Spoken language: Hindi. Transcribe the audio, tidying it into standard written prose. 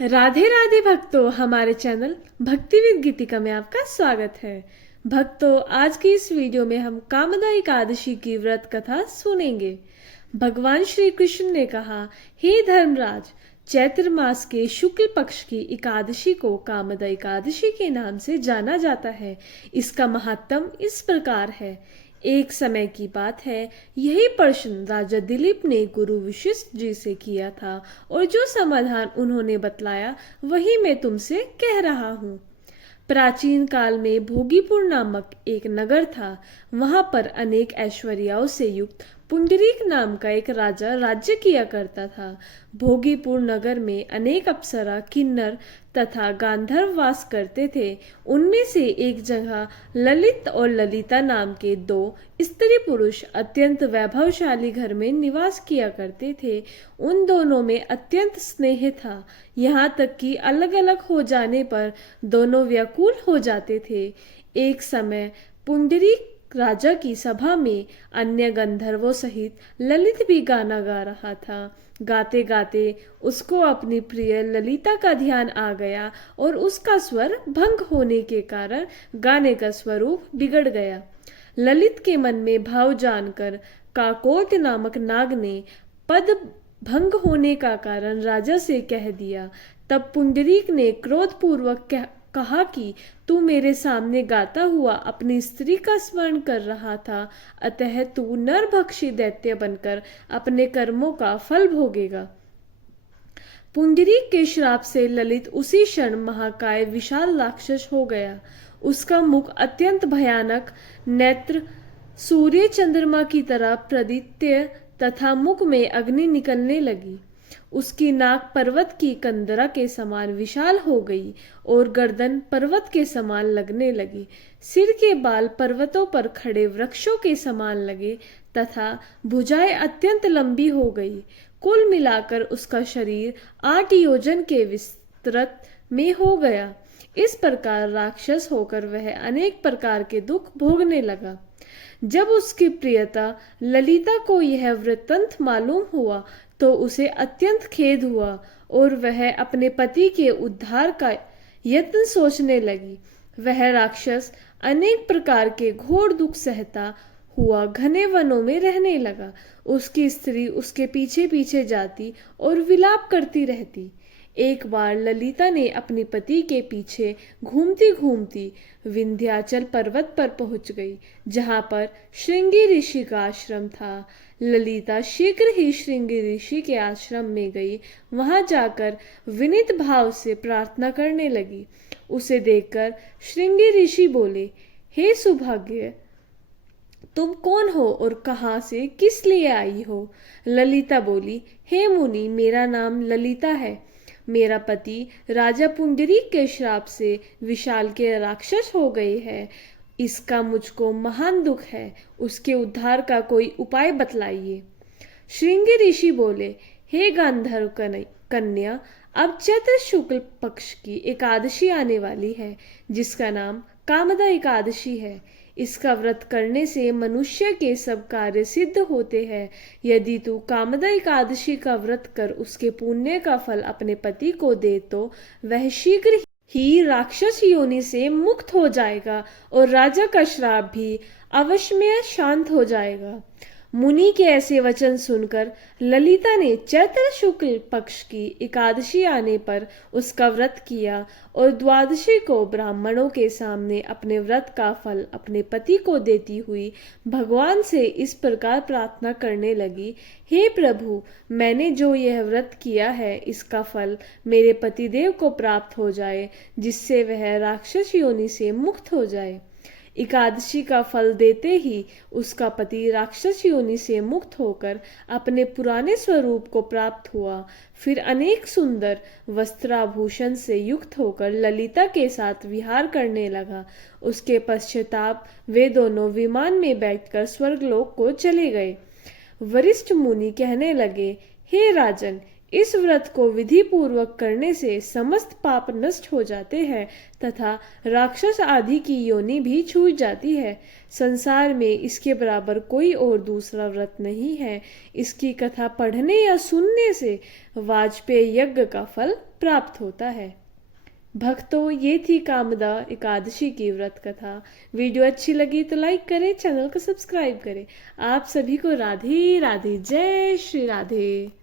राधे राधे भक्तों, हमारे चैनल भक्ति विद गीतिका में आपका स्वागत है। भक्तों, आज की इस वीडियो में हम कामदा एकादशी की व्रत कथा सुनेंगे। भगवान श्री कृष्ण ने कहा, हे धर्मराज, चैत्र मास के शुक्ल पक्ष की एकादशी को कामदा एकादशी के नाम से जाना जाता है। इसका महात्म इस प्रकार है। एक समय की बात है, यही प्रश्न राजा दिलीप ने गुरु वशिष्ठ जी से किया था और जो समाधान उन्होंने बतलाया वही मैं तुमसे कह रहा हूँ। प्राचीन काल में भोगीपुर नामक एक नगर था। वहां पर अनेक ऐश्वर्याओं से युक्त पुंडरीक नाम का एक राजा राज्य किया करता था। भोगीपुर नगर में अनेक अप्सरा, किन्नर तथा गांधर्व वास करते थे। उनमें से एक जगह ललित और ललिता नाम के दो स्त्री पुरुष अत्यंत वैभवशाली घर में निवास किया करते थे। उन दोनों में अत्यंत स्नेह था, यहाँ तक कि अलग अलग हो जाने पर दोनों व्याकुल हो जाते थे। एक समय पुंडरीक राजा की सभा में अन्य गंधर्वों सहित ललित भी गाना गा रहा था। गाते गाते उसको अपनी प्रिय ललिता का ध्यान आ गया और उसका स्वर भंग होने के कारण गाने का स्वरूप बिगड़ गया। ललित के मन में भाव जानकर काकोट नामक नाग ने पद भंग होने का कारण राजा से कह दिया। तब पुंडरीक ने क्रोधपूर्वक कहा कि तू मेरे सामने गाता हुआ अपनी स्त्री का स्मरण कर रहा था, अतः तू नरभक्षी दैत्य बनकर अपने कर्मों का फल भोगेगा। पुंडरीक के श्राप से ललित उसी क्षण महाकाय विशाल राक्षस हो गया। उसका मुख अत्यंत भयानक, नेत्र सूर्य चंद्रमा की तरह प्रदीप्य तथा मुख में अग्नि निकलने लगी। उसकी नाक पर्वत की कंदरा के समान विशाल हो गई और गर्दन पर्वत के समान लगने लगी। सिर के बाल पर्वतों पर खड़े वृक्षों के समान लगे तथा भुजाएं अत्यंत लंबी हो गई। कुल मिलाकर उसका शरीर 8 योजन के विस्तृत में हो गया। इस प्रकार राक्षस होकर वह अनेक प्रकार के दुख भोगने लगा। जब उसकी प्रियता ललिता को यह वृत्तांत मालूम हुआ तो उसे अत्यंत खेद हुआ और वह अपने पति के उद्धार का यत्न सोचने लगी। वह राक्षस अनेक प्रकार के घोर दुख सहता हुआ घने वनों में रहने लगा। उसकी स्त्री उसके पीछे पीछे जाती और विलाप करती रहती। एक बार ललिता ने अपने पति के पीछे घूमती घूमती विंध्याचल पर्वत पर पहुंच गई, जहां पर श्रृंगी ऋषि का आश्रम था। ललिता शीघ्र ही श्रृंगी ऋषि के आश्रम में गई। वहां जाकर विनीत भाव से प्रार्थना करने लगी। उसे देखकर श्रृंगी ऋषि बोले, हे सुभाग्य, तुम कौन हो और कहाँ से किस लिए आई हो? ललिता बोली, हे मुनि, मेरा नाम ललिता है। मेरा पति राजा पुंडरीक के श्राप से विशाल के राक्षस हो गए हैं। इसका मुझको महान दुख है। उसके उद्धार का कोई उपाय बतलाइए। श्रृंगी ऋषि बोले, हे गांधर्व कन्या, अब चैत्र शुक्ल पक्ष की एकादशी आने वाली है, जिसका नाम कामदा एकादशी है। इसका व्रत करने से मनुष्य के सब कार्य सिद्ध होते हैं। यदि तू कामदा एकादशी का व्रत कर उसके पुण्य का फल अपने पति को दे तो वह शीघ्र ही राक्षस योनि से मुक्त हो जाएगा और राजा का श्राप भी अवश्य शांत हो जाएगा। मुनि के ऐसे वचन सुनकर ललिता ने चैत्र शुक्ल पक्ष की एकादशी आने पर उसका व्रत किया और द्वादशी को ब्राह्मणों के सामने अपने व्रत का फल अपने पति को देती हुई भगवान से इस प्रकार प्रार्थना करने लगी, हे प्रभु, मैंने जो यह व्रत किया है इसका फल मेरे पतिदेव को प्राप्त हो जाए, जिससे वह राक्षस योनि से मुक्त हो जाए। एकादशी का फल देते ही उसका पति राक्षस योनि से मुक्त होकर अपने पुराने स्वरूप को प्राप्त हुआ। फिर अनेक सुंदर वस्त्राभूषण से युक्त होकर ललिता के साथ विहार करने लगा। उसके पश्चाताप वे दोनों विमान में बैठकर स्वर्गलोक को चले गए। वरिष्ठ मुनि कहने लगे, हे राजन, इस व्रत को विधि पूर्वक करने से समस्त पाप नष्ट हो जाते हैं तथा राक्षस आदि की योनि भी छूट जाती है। संसार में इसके बराबर कोई और दूसरा व्रत नहीं है। इसकी कथा पढ़ने या सुनने से वाजपेयी यज्ञ का फल प्राप्त होता है। भक्तों, ये थी कामदा एकादशी की व्रत कथा। वीडियो अच्छी लगी तो लाइक करें, चैनल को सब्सक्राइब करें। आप सभी को राधे राधे, जय श्री राधे।